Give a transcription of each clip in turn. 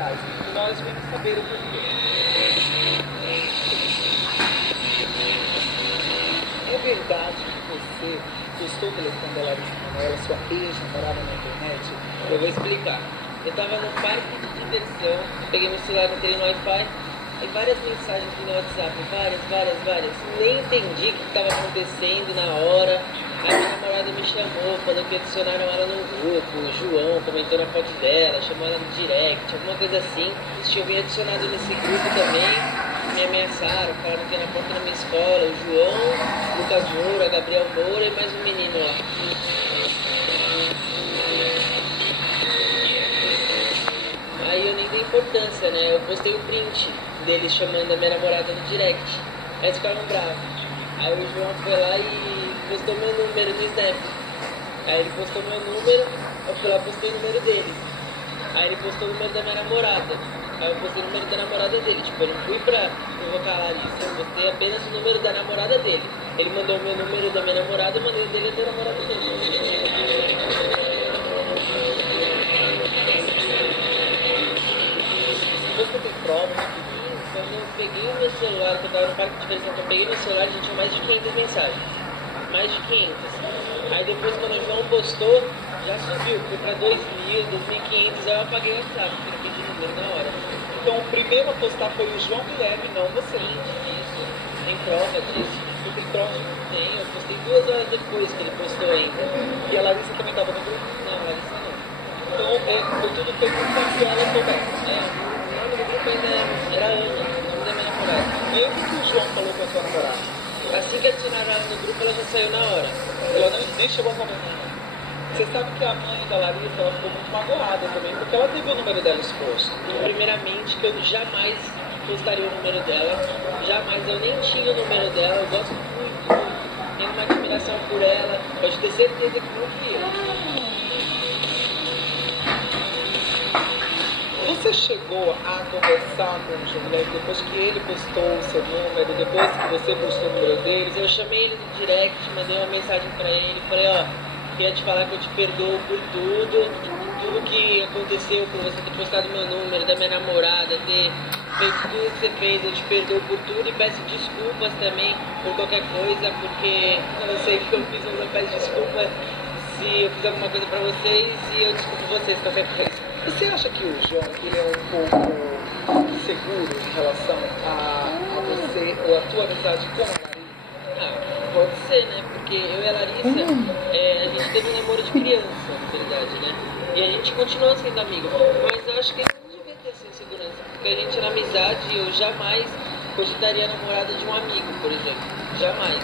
sociais. E nós vamos saber o porquê. É verdade que você postou o telefone da Larissa Manoela, sua ex-namorada, na internet? Eu vou explicar. Eu tava no parque de diversão, peguei meu celular, entrei no Wi-Fi, e várias mensagens no WhatsApp, várias. Nem entendi o que estava acontecendo na hora. Aí minha namorada me chamou, falou que adicionaram ela no grupo, o João comentou na foto dela, chamou ela no direct, alguma coisa assim. Eles tinham me adicionado nesse grupo também, me ameaçaram, falaram que ia na porta da minha escola, o João, o Lucas Moura, Gabriel Moura e mais um menino lá. Aí eu nem dei importância, né? Eu postei o print deles chamando a minha namorada no direct. Aí eles ficaram bravos. Aí o João foi lá e postou meu número no Snap. Aí ele postou meu número, eu fui lá e postei o número dele. Aí ele postou o número da minha namorada. Aí eu postei o número da namorada dele. Tipo, eu não fui pra provocar a Larissa, eu postei apenas o número da namorada dele. Ele mandou o meu número da minha namorada, eu mandei o dele da namorada dele. Você tem provas que Quando eu peguei o meu celular, que eu tava no parque de diversão, que eu peguei meu celular, já tinha mais de 500 mensagens. Mais de 500. Aí depois, quando o João postou, já subiu. Foi pra 2.000, 2.500, aí eu apaguei o WhatsApp, porque eu pedi número na hora. então o primeiro a postar foi o João Guilherme, não você. Isso. Tem prova disso. Você tem prova? Tem, eu postei 2 horas depois que ele postou ainda. E a Larissa também estava no grupo? Não, Larissa não. Então foi tudo feito com Fabiola também. O nome do grupo ainda era Ana, o nome da minha namorada. E aí o que o João falou com a sua namorada? Assim que adicionaram ela no grupo, ela já saiu na hora. Ela nem chegou a comentar. Você sabe que a mãe da Larissa, ela ficou muito magoada também, porque ela teve o número dela exposto. Primeiramente, que eu jamais postaria o número dela. Jamais, eu nem tinha o número dela. Eu gosto muito, tenho uma admiração por ela. Pode ter certeza que não fui eu. Você chegou a conversar com o João Guilherme depois que ele postou o seu número, depois que você postou o número dele? Eu chamei ele no direct, mandei uma mensagem pra ele, falei, ó, queria te falar que eu te perdoo por tudo que aconteceu, por você ter postado meu número, da minha namorada, ter feito tudo que você fez, eu te perdoo por tudo e peço desculpas também por qualquer coisa, porque eu não sei o que eu fiz, mas eu peço desculpa se eu fiz alguma coisa pra vocês e eu desculpo vocês qualquer coisa. Você acha que o João ele é um pouco seguro em relação a você ou a tua amizade com a Larissa? Ah, pode ser, né? Porque eu e a Larissa, a gente teve um namoro de criança, na verdade, né? E a gente continua sendo amigo. Mas eu acho que ele não devia ter essa insegurança. Porque a gente na amizade, eu jamais cogitaria a namorada de um amigo, por exemplo. Jamais.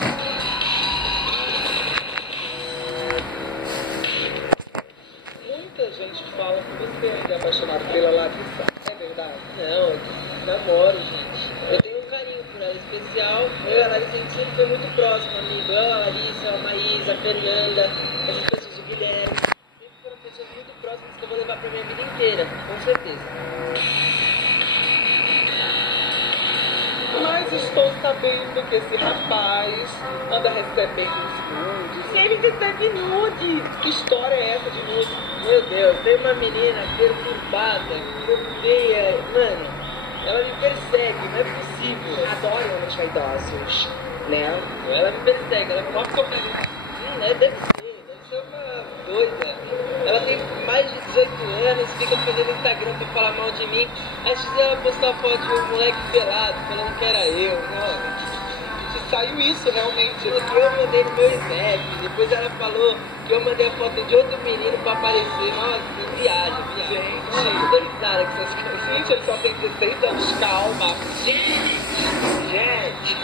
Muita gente fala que você ainda é apaixonado pela Larissa. É verdade? Não, eu namoro, gente. Eu tenho um carinho por ela especial. Eu e a Larissa, a gente sempre foi muito próximo, amigo. Eu, a Larissa, a Maísa, a Fernanda, essas pessoas, o Guilherme. Sempre foram pessoas muito próximas que eu vou levar pra minha vida inteira, com certeza. Mas estou sabendo que esse rapaz anda recebendo os nudes. Ele recebe nudes. Que história é essa de nudes? Meu Deus, tem uma menina perturbada, feia, mano, ela me persegue, não é possível. Adoro homens vaidosos, né? Ela me persegue, ela Pode correr. deve ser uma doida. Ela tem mais de 18 anos, fica fazendo Instagram pra falar mal de mim. Acho que ela postou a foto de um moleque pelado, falando que era eu, não. Saiu isso realmente. Que eu mandei no meu Snap, depois ela falou que eu mandei a foto de outro menino pra aparecer. Nossa, que viagem. Gente. Eu tô risada com essas coisas. Gente, ele só tem 16 anos, calma. Gente.